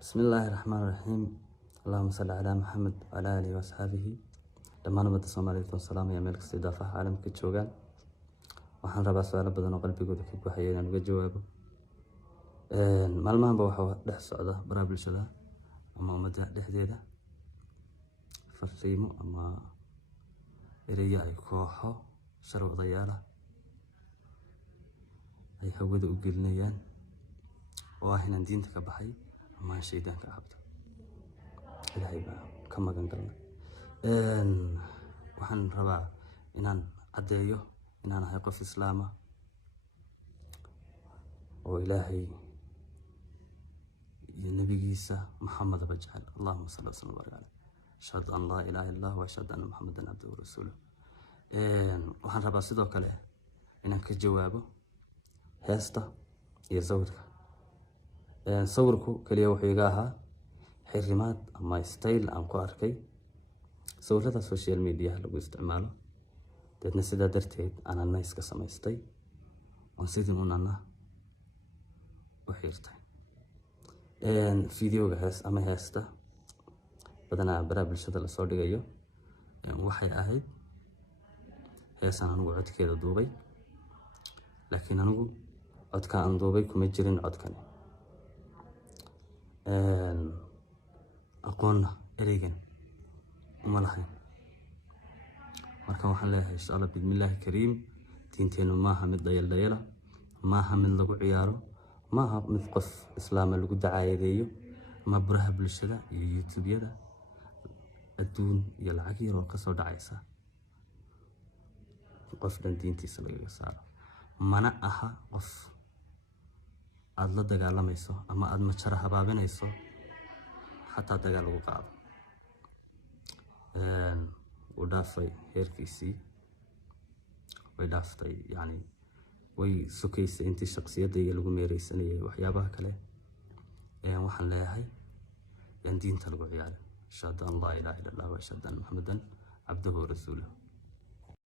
بسم الله الرحمن الرحيم. اللهم صل على محمد وعلى آله وأصحابه. لما نبدأ Soomaaliyeed والسلام يا ملك استضافة عالم كتشوغان. waxaan rabaa su'aalo badan oo qalbigooda ka buuxaya inaan uga jawaabo. Maalmahanba waxa dhex socda baraha bulshada ama ummadda dhexdeeda farriimo ama ereyo ay kooxo sharwadayaal ay hawada u gelinayaan oo ah inaan diinta ka baxay ama shaydaanka cabto. ilaahay baa ka magan galnay. waxaan rabaa inaan caddeeyo inaan ahay qof islaama oo ilaahay iyo nabigiisa maxamed bajal allahumma salli wa sallim wa barik alayhi ashhadu an la ilaha illa huwa wa ashhadu anna muhammadan abduhu wa rasuluhu. waxaan rabaa sidoo kale inaan ka jawaabo heesta iyo sawirka. sawirku kaliya wuxuu iga ahaa xirimaad ama style aan ku arkay sawirada social media lagu isticmaalo, dadna sidaa darteed aan iska samaystay oo sidii unana u xirtay. videoga ama heesta badanaa baraha bulshada la soo dhigayo waxay ahayd heesaan anigu codkeeda duubay, laakiin anigu codka aan duubay kuma jirin codkani. aqoonna ereygan uma lahayn. marka waxaan leeyahay insha Allah bismillaahi kariim, diinteenu maaha mid dhayal maaha mid lagu ciyaaro, maaha mid qof islaama lagu dacaayadeeyo ama baraha bulshada iyo youtube-yada adduun iyo lacag yar oo ka soo dhacaysa qof dhan diintiisa lagaga saaro. mana aha qof aad la dagaalamayso ama aad majara habaabinayso xataa dagaal lagu qaado. u dhaafay heerkiisii way dhaaftay, yani way sukaysay intii shakhsiyadayga lagu meereysanayay waxyaabaha kale. waxaan leeyahay in diinta lagu ciyaarin. ashhadu an la ilaha illa allah wa ashhadu anna muhammadan abduhu wa rasuluhu.